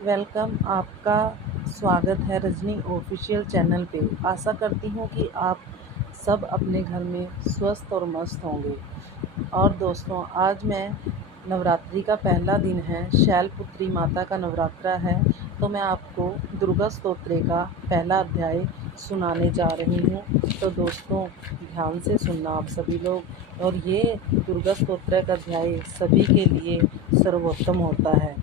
Welcome. आपका स्वागत है रजनी ऑफिशियल चैनल पे। आशा करती हूँ कि आप सब अपने घर में स्वस्थ और मस्त होंगे। और दोस्तों, आज मैं नवरात्रि का पहला दिन है, शैलपुत्री माता का नवरात्रा है, तो मैं आपको दुर्गा स्तोत्र का पहला अध्याय सुनाने जा रही हूँ। तो दोस्तों, ध्यान से सुनना आप सभी लोग। और ये दुर्गा स्तोत्र का अध्याय सभी के लिए सर्वोत्तम होता है।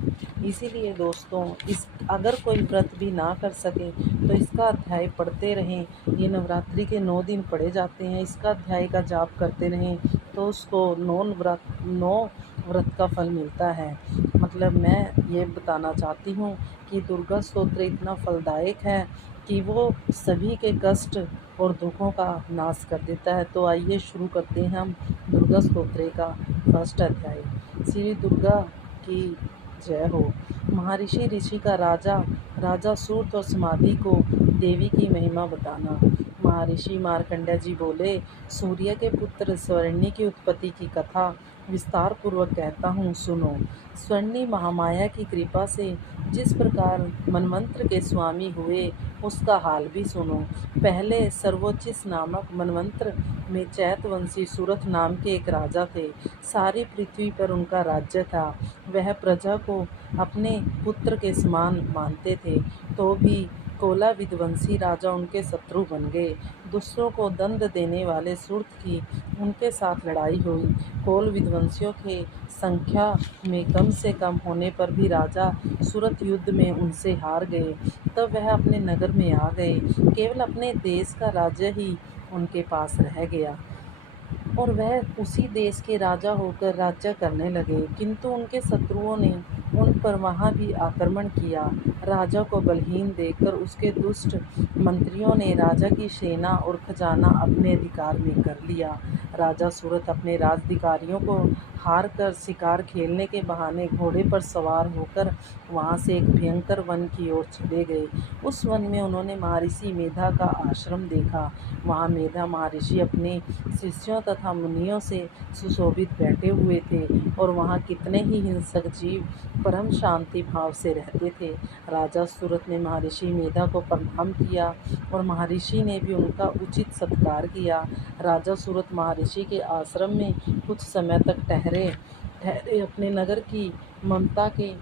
इसीलिए दोस्तों, इस अगर कोई व्रत भी ना कर सके तो इसका अध्याय पढ़ते रहें। ये नवरात्रि के 9 दिन पढ़े जाते हैं। इसका अध्याय का जाप करते रहें तो उसको 9 व्रत का फल मिलता है। मतलब मैं ये बताना चाहती हूँ कि दुर्गा स्तोत्र इतना फलदायक है कि वो सभी के कष्ट और दुखों का नाश कर देता है। तो आइए शुरू करते हैं हम दुर्गा स्तोत्र का फर्स्ट अध्याय। श्री दुर्गा की जय हो। महर्षि ऋषि का राजा सूर्य और समाधि को देवी की महिमा बताना। महर्षि मार्कंडेय जी बोले, सूर्य के पुत्र स्वर्णी की उत्पत्ति की कथा विस्तार पूर्वक कहता हूँ, सुनो। स्वर्णी महामाया की कृपा से जिस प्रकार मनवंत्र के स्वामी हुए उसका हाल भी सुनो। पहले सर्वोच्चिस नामक मनवंत्र में चैतवंशी सूरथ नाम के एक राजा थे। सारी पृथ्वी पर उनका राज्य था। वह प्रजा को अपने पुत्र के समान मानते थे, तो भी कोला विध्वंसी राजा उनके शत्रु बन गए। दूसरों को दंड देने वाले सूर्य की उनके साथ लड़ाई हुई। कोल विध्वंसियों के संख्या में कम से कम होने पर भी राजा सूरत युद्ध में उनसे हार गए। तब वह अपने नगर में आ गए। केवल अपने देश का राज्य ही उनके पास रह गया और वह उसी देश के राजा होकर राज्य करने लगे। किंतु उनके शत्रुओं ने उन पर वहाँ भी आक्रमण किया। राजा को बलहीन देखकर उसके दुष्ट मंत्रियों ने राजा की सेना और खजाना अपने अधिकार में कर लिया। राजा सूरत अपने राजधिकारियों को हार कर शिकार खेलने के बहाने घोड़े पर सवार होकर वहाँ से एक भयंकर वन की ओर चले गए। उस वन में उन्होंने महर्षि मेधा का आश्रम देखा। वहाँ मेधा महर्षि अपने शिष्यों तथा मुनियों से सुशोभित बैठे हुए थे और वहाँ कितने ही हिंसक जीव परम शांति भाव से रहते थे। राजा सूरत ने महर्षि मेधा को प्रणाम किया और महर्षि ने भी उनका उचित सत्कार किया। राजा सूरत महर्षि के आश्रम में कुछ समय तक ठहरे। अपने नगर की ममता के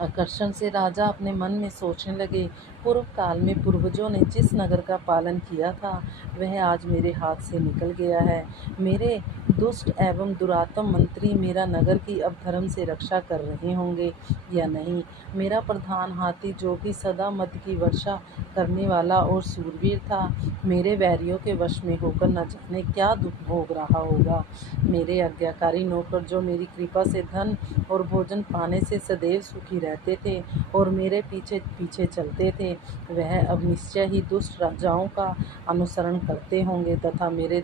आकर्षण से राजा अपने मन में सोचने लगे, पूर्व काल में पूर्वजों ने जिस नगर का पालन किया था वह आज मेरे हाथ से निकल गया है। मेरे दुष्ट एवं दुरात्म मंत्री मेरा नगर की अब धर्म से रक्षा कर रहे होंगे या नहीं। मेरा प्रधान हाथी, जो कि सदा मद की वर्षा करने वाला और सूरवीर था, मेरे वैरियों के वश में होकर न जाने क्या दुख भोग रहा होगा। मेरे आज्ञाकारी नौकर, जो मेरी कृपा से धन और भोजन पाने से सदैव सुखी रहते थे और मेरे पीछे पीछे चलते थे, वह अब निश्चय ही दुष्ट राजाओं का अनुसरण करते होंगे तथा मेरे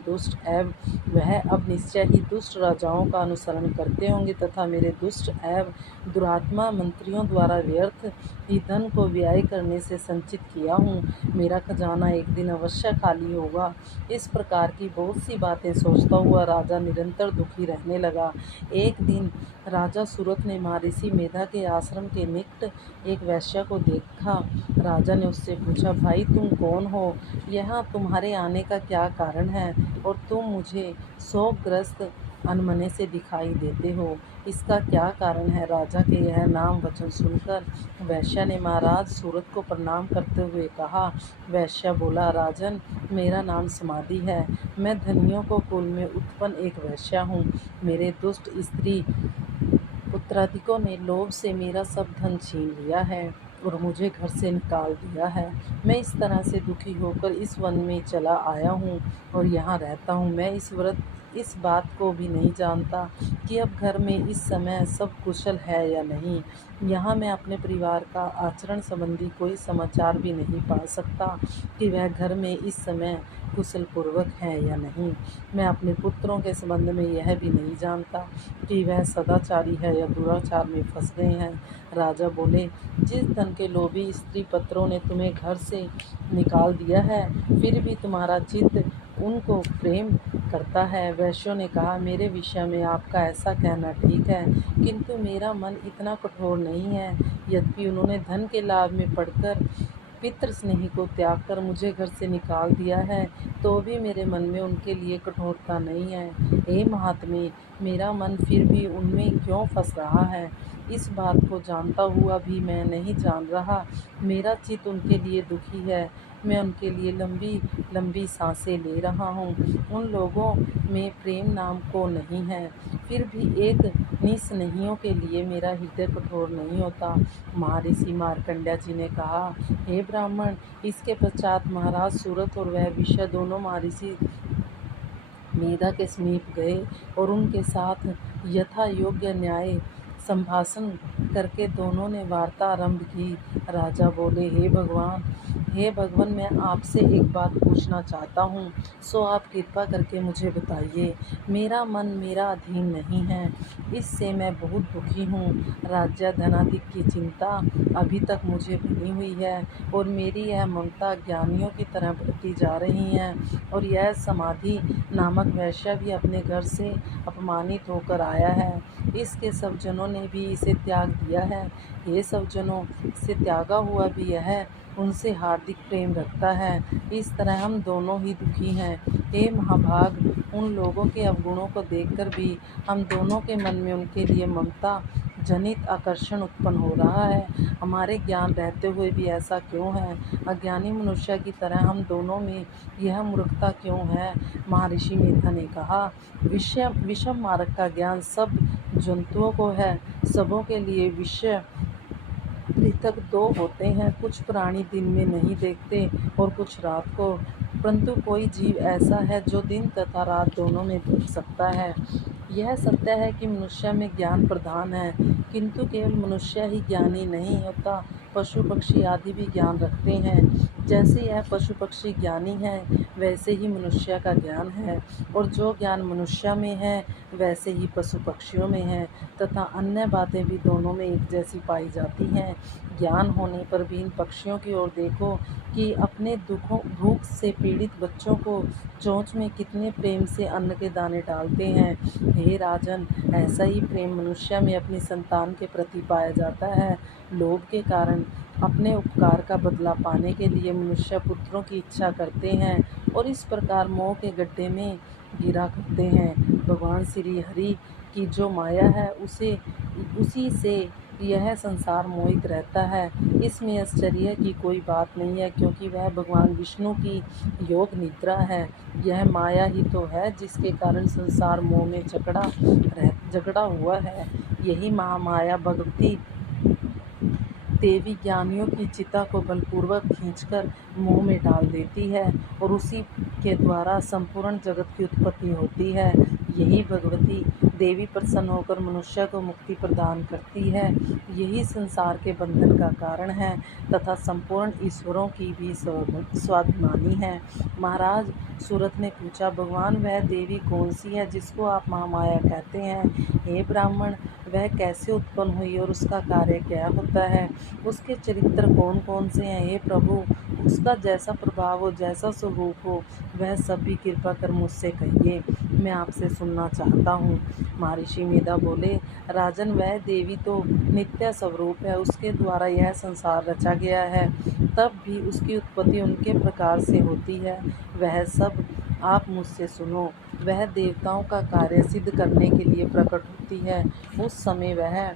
दुष्ट एवं दुरात्मा मंत्रियों द्वारा व्यर्थ ही धन को व्यय करने से संचित किया हूँ। मेरा खजाना एक दिन अवश्य खाली होगा। इस प्रकार की बहुत सी बातें सोचता हुआ राजा निरंतर दुखी रहने लगा। एक दिन राजा सूरत ने महर्षि मेधा के आश्रम के निकट एक वैश्या को देखा। राजा ने उससे पूछा, भाई तुम कौन हो? यहाँ तुम्हारे आने का क्या कारण है और तुम मुझे शोकग्रस्त अनमने से दिखाई देते हो, इसका क्या कारण है? राजा के यह नाम वचन सुनकर वैश्या ने महाराज सूरत को प्रणाम करते हुए कहा। वैश्या बोला, राजन, मेरा नाम समाधि है। मैं धनियों को कुल में उत्पन्न एक वैश्या हूँ। मेरे दुष्ट स्त्री उत्तराधिकों ने लोभ से मेरा सब धन छीन लिया है और मुझे घर से निकाल दिया है। मैं इस तरह से दुखी होकर इस वन में चला आया हूँ और यहाँ रहता हूँ। मैं इस बात को भी नहीं जानता कि अब घर में इस समय सब कुशल है या नहीं। यहाँ मैं अपने परिवार का आचरण संबंधी कोई समाचार भी नहीं पा सकता कि वह घर में इस समय कुशल पूर्वक है या नहीं। मैं अपने पुत्रों के संबंध में यह भी नहीं जानता कि वह सदाचारी है या दुराचार में फंस गए हैं। राजा बोले, जिस धन के लोभी स्त्री पत्रों ने तुम्हें घर से निकाल दिया है, फिर भी तुम्हारा चित्त उनको प्रेम करता है। वैश्यों ने कहा, मेरे विषय में आपका ऐसा कहना ठीक है, किंतु मेरा मन इतना कठोर नहीं है। यद्यपि उन्होंने धन के लाभ में पड़कर पितृ स्नेही को त्याग कर मुझे घर से निकाल दिया है, तो भी मेरे मन में उनके लिए कठोरता नहीं है। हे महात्मे, मेरा मन फिर भी उनमें क्यों फंस रहा है? इस बात को जानता हुआ भी मैं नहीं जान रहा। मेरा चित्त उनके लिए दुखी है। मैं उनके लिए लंबी लंबी सांसें ले रहा हूँ। उन लोगों में प्रेम नाम को नहीं है। फिर भी एक निस्नेहियों के लिए मेरा हृदय कठोर नहीं होता। महर्षि मार्कंडेय जी ने कहा, हे ब्राह्मण, इसके पश्चात महाराज सूरत और वह विषय दोनों महर्षि मेधा के समीप गए और उनके साथ यथा योग्य न्याय संभाषण करके दोनों ने वार्ता आरंभ की। राजा बोले, हे भगवान, मैं आपसे एक बात पूछना चाहता हूँ, सो आप कृपा करके मुझे बताइए। मेरा मन मेरा अधीन नहीं है, इससे मैं बहुत दुखी हूँ। राज्य धनादि की चिंता अभी तक मुझे बनी हुई है और मेरी यह ममता ज्ञानियों की तरह बढ़ती जा रही है। और यह समाधि नामक वैश्य भी अपने घर से अपमानित होकर आया है। इसके सब जनों ने भी इसे त्याग दिया है। ये सब जनों से त्यागा हुआ भी यह उनसे हार्दिक प्रेम रखता है। इस तरह हम दोनों ही दुखी हैं। हे महाभाग, उन लोगों के अवगुणों को देखकर भी हम दोनों के मन में उनके लिए ममता जनित आकर्षण उत्पन्न हो रहा है। हमारे ज्ञान रहते हुए भी ऐसा क्यों है? अज्ञानी मनुष्य की तरह हम दोनों में यह मूर्खता क्यों है? महर्षि मेधा ने कहा, विषम मार्ग का ज्ञान सब जंतुओं को है। सबों के लिए विषय पृथक दो होते हैं। कुछ प्राणी दिन में नहीं देखते और कुछ रात को, परंतु कोई जीव ऐसा है जो दिन तथा रात दोनों में देख सकता है। यह सत्य है कि मनुष्य में ज्ञान प्रधान है, किंतु केवल मनुष्य ही ज्ञानी नहीं होता, पशु पक्षी आदि भी ज्ञान रखते हैं। जैसे यह पशु पक्षी ज्ञानी है, वैसे ही मनुष्य का ज्ञान है, और जो ज्ञान मनुष्य में है वैसे ही पशु पक्षियों में है, तथा अन्य बातें भी दोनों में एक जैसी पाई जाती हैं। ज्ञान होने पर भी इन पक्षियों की ओर देखो कि अपने भूख से पीड़ित बच्चों को चोंच में कितने प्रेम से अन्न के दाने डालते हैं। हे राजन, ऐसा ही प्रेम मनुष्य में अपनी संतान के प्रति पाया जाता है। लोभ के कारण अपने उपकार का बदला पाने के लिए मनुष्य पुत्रों की इच्छा करते हैं और इस प्रकार मोह के गड्ढे में गिरा करते हैं। भगवान श्री हरि की जो माया है उसी से यह संसार मोहित रहता है। इसमें आश्चर्य की कोई बात नहीं है, क्योंकि वह भगवान विष्णु की योग निद्रा है। यह माया ही तो है जिसके कारण संसार मोह में जकड़ा हुआ है। यही महामाया भगवती देवी ज्ञानियों की चिता को बलपूर्वक खींचकर मुंह में डाल देती है और उसी के द्वारा संपूर्ण जगत की उत्पत्ति होती है। यही भगवती देवी प्रसन्न होकर मनुष्य को मुक्ति प्रदान करती है। यही संसार के बंधन का कारण है तथा संपूर्ण ईश्वरों की भी स्वाभिमानी है। महाराज सूरत ने पूछा, भगवान, वह देवी कौन सी है जिसको आप महामाया कहते हैं? हे ब्राह्मण, वह कैसे उत्पन्न हुई और उसका कार्य क्या होता है? उसके चरित्र कौन कौन से हैं? हे प्रभु, उसका जैसा प्रभाव हो, जैसा स्वरूप हो, वह सब भी कृपा कर मुझसे कहिए, मैं आपसे सुनना चाहता हूँ। महर्षि मेधा बोले, राजन, वह देवी तो नित्य स्वरूप है, उसके द्वारा यह संसार रचा गया है, तब भी उसकी उत्पत्ति उनके प्रकार से होती है। वह सब आप मुझसे सुनो। वह देवताओं का कार्य सिद्ध करने के लिए प्रकट होती है। उस समय वह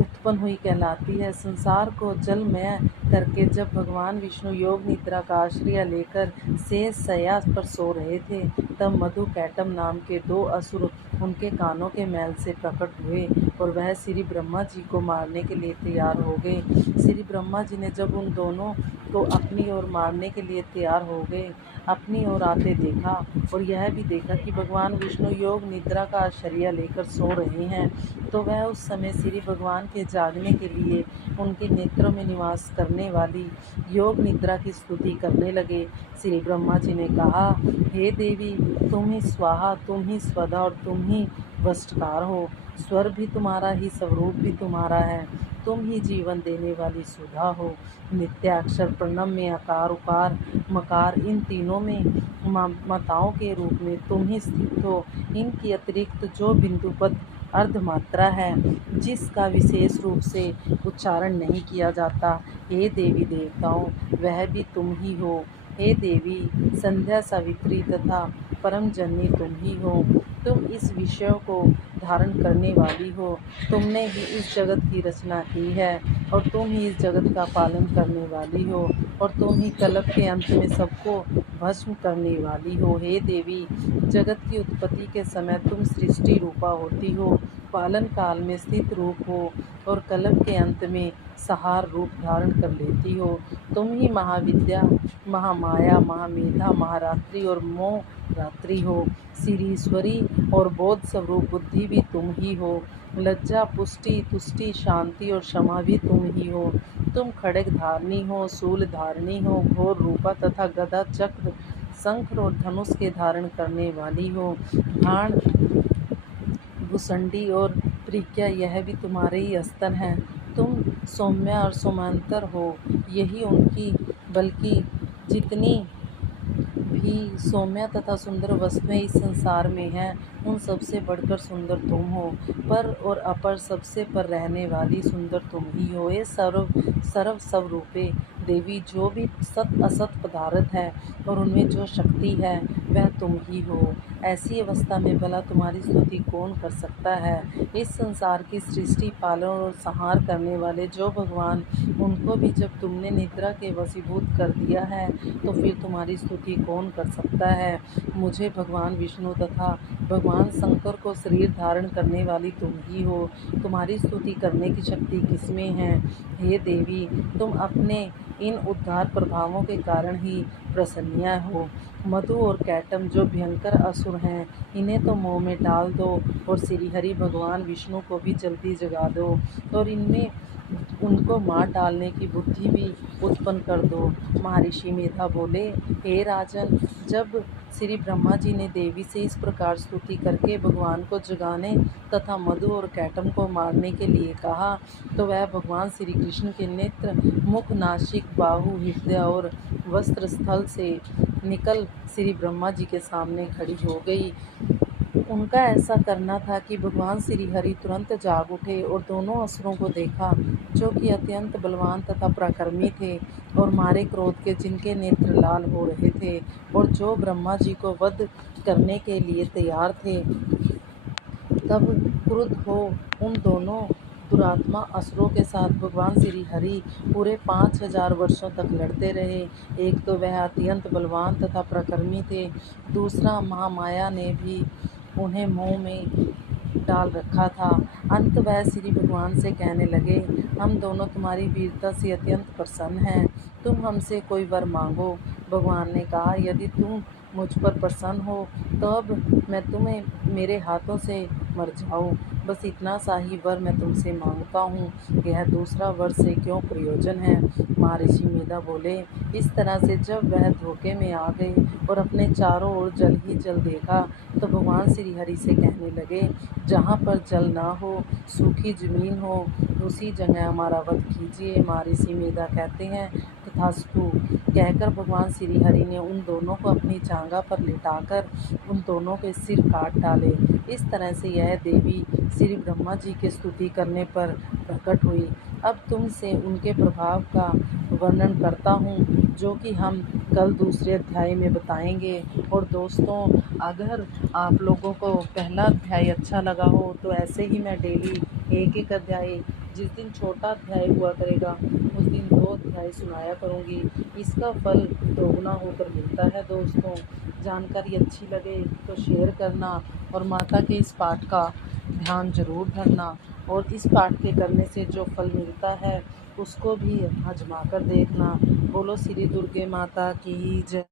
उत्पन्न हुई कहलाती है। संसार को जलमय करके जब भगवान विष्णु योग निद्रा का आश्रय लेकर शेष शय्या पर सो रहे थे, तब मधु कैटम नाम के 2 असुर उनके कानों के मैल से प्रकट हुए और वह श्री ब्रह्मा जी को मारने के लिए तैयार हो गए। श्री ब्रह्मा जी ने जब उन दोनों को अपनी ओर मारने के लिए तैयार हो गए, अपनी ओर आते देखा और यह भी देखा कि भगवान विष्णु योग निद्रा का आश्रय लेकर सो रहे हैं, तो वह उस समय श्री भगवान के जागने के लिए उनके नेत्रों में निवास करने वाली योग निद्रा की स्तुति करने लगे। श्री ब्रह्मा जी ने कहा, हे देवी, तुम ही स्वाहा, तुम ही स्वधा और तुम ही वष्टकार हो। स्वर भी तुम्हारा ही, स्वरूप भी तुम्हारा है। तुम ही जीवन देने वाली सुधा हो। नित्याक्षर प्रणव में आकार उकार मकार इन तीनों में माताओं के रूप में तुम ही स्थित हो। इनकी अतिरिक्त जो बिंदुपद अर्धमात्रा है जिसका विशेष रूप से उच्चारण नहीं किया जाता, हे देवी देवताओं वह भी तुम ही हो। हे देवी संध्या सावित्री तथा परम जननी तुम ही हो। तुम इस विषय को धारण करने वाली हो। तुमने ही इस जगत की रचना की है और तुम ही इस जगत का पालन करने वाली हो और तुम ही कल्प के अंत में सबको भस्म करने वाली हो। हे देवी जगत की उत्पत्ति के समय तुम सृष्टि रूपा होती हो, पालन काल में स्थित रूप हो और कल्प के अंत में सहार रूप धारण कर लेती हो। तुम ही महाविद्या महामाया महामेधा महारात्रि और मोह रात्रि हो। श्रीश्वरी और बोध स्वरूप बुद्धि भी तुम ही हो। लज्जा पुष्टि तुष्टि शांति और क्षमा भी तुम ही हो। तुम खड्ग धारणी हो, शूल धारणी हो, घोर रूपा तथा गदा चक्र शंख और धनुष के धारण करने वाली हो। बाण भुसंडी और प्रज्ञा यह भी तुम्हारे ही अस्त्र हैं। तुम सौम्या और सोमांतर हो, यही उनकी बल्कि जितनी भी सौम्य तथा सुंदर वस्तुएं इस संसार में हैं उन सबसे बढ़कर सुंदर तुम हो। पर और अपर सबसे पर रहने वाली सुंदर तुम ही हो। ये सर्व स्वरूपे देवी जो भी सत असत पदार्थ है और उनमें जो शक्ति है वह तुम ही हो। ऐसी अवस्था में भला तुम्हारी स्तुति कौन कर सकता है। इस संसार की सृष्टि पालन और संहार करने वाले जो भगवान, उनको भी जब तुमने निद्रा के वशीभूत कर दिया है तो फिर तुम्हारी स्तुति कौन कर सकता है। मुझे भगवान विष्णु तथा भगवान शंकर को शरीर धारण करने वाली तुम ही हो। तुम्हारी स्तुति करने की शक्ति किसमें है। हे देवी तुम अपने इन उद्धार प्रभावों के कारण ही प्रसन्ना हो। मधु और कैटम जो भयंकर असुर हैं इन्हें तो मोह में डाल दो और श्रीहरि भगवान विष्णु को भी जल्दी जगा दो और इनमें उनको मार डालने की बुद्धि भी उत्पन्न कर दो। महर्षि मेधा बोले, हे राजन जब श्री ब्रह्मा जी ने देवी से इस प्रकार स्तुति करके भगवान को जगाने तथा मधु और कैटम को मारने के लिए कहा तो वह भगवान श्री कृष्ण के नेत्र मुख नासिक बाहु हृदय और वस्त्र स्थल से निकल श्री ब्रह्मा जी के सामने खड़ी हो गई। उनका ऐसा करना था कि भगवान श्री हरि तुरंत जाग उठे और दोनों असुरों को देखा जो कि अत्यंत बलवान तथा पराक्रमी थे और मारे क्रोध के जिनके नेत्र लाल हो रहे थे और जो ब्रह्मा जी को वध करने के लिए तैयार थे। तब क्रुद्ध हो उन दोनों दुरात्मा असुरों के साथ भगवान श्री हरि पूरे 5000 वर्षों तक लड़ते रहे। एक तो वह अत्यंत बलवान तथा पराक्रमी थे, दूसरा महामाया ने भी उन्हें मोह में डाल रखा था। अंत वह श्री भगवान से कहने लगे, हम दोनों तुम्हारी वीरता से अत्यंत प्रसन्न हैं, तुम हमसे कोई वर मांगो। भगवान ने कहा, यदि तुम मुझ पर प्रसन्न हो तो अब मैं तुम्हें मेरे हाथों से मर जाऊं। बस इतना सा ही वर मैं तुमसे मांगता हूँ, यह दूसरा वर से क्यों प्रयोजन है। महर्षि मेधा बोले, इस तरह से जब वह धोखे में आ गए और अपने चारों ओर जल ही जल देखा तो भगवान श्री हरि से कहने लगे, जहाँ पर जल ना हो सूखी जमीन हो उसी जगह हमारा वध कीजिए। महर्षि मेधा कहते हैं, तथास्तु कहकर भगवान श्री हरि ने उन दोनों को अपनी जांघा पर लिटाकर उन दोनों के सिर काट डाले। इस तरह से यह देवी श्री ब्रह्मा जी की स्तुति करने पर प्रकट हुई। अब तुमसे उनके प्रभाव का वर्णन करता हूँ जो कि हम कल दूसरे अध्याय में बताएंगे। और दोस्तों अगर आप लोगों को पहला अध्याय अच्छा लगा हो तो ऐसे ही मैं डेली एक एक अध्याय, जिस दिन छोटा अध्याय हुआ करेगा उस दिन 2 अध्याय सुनाया करूँगी। इसका फल दोगुना होकर मिलता है। दोस्तों जानकारी अच्छी लगे तो शेयर करना और माता के इस पाठ का ध्यान जरूर धरना और इस पाठ के करने से जो फल मिलता है उसको भी आजमा कर देखना। बोलो श्री दुर्गे माता की जय।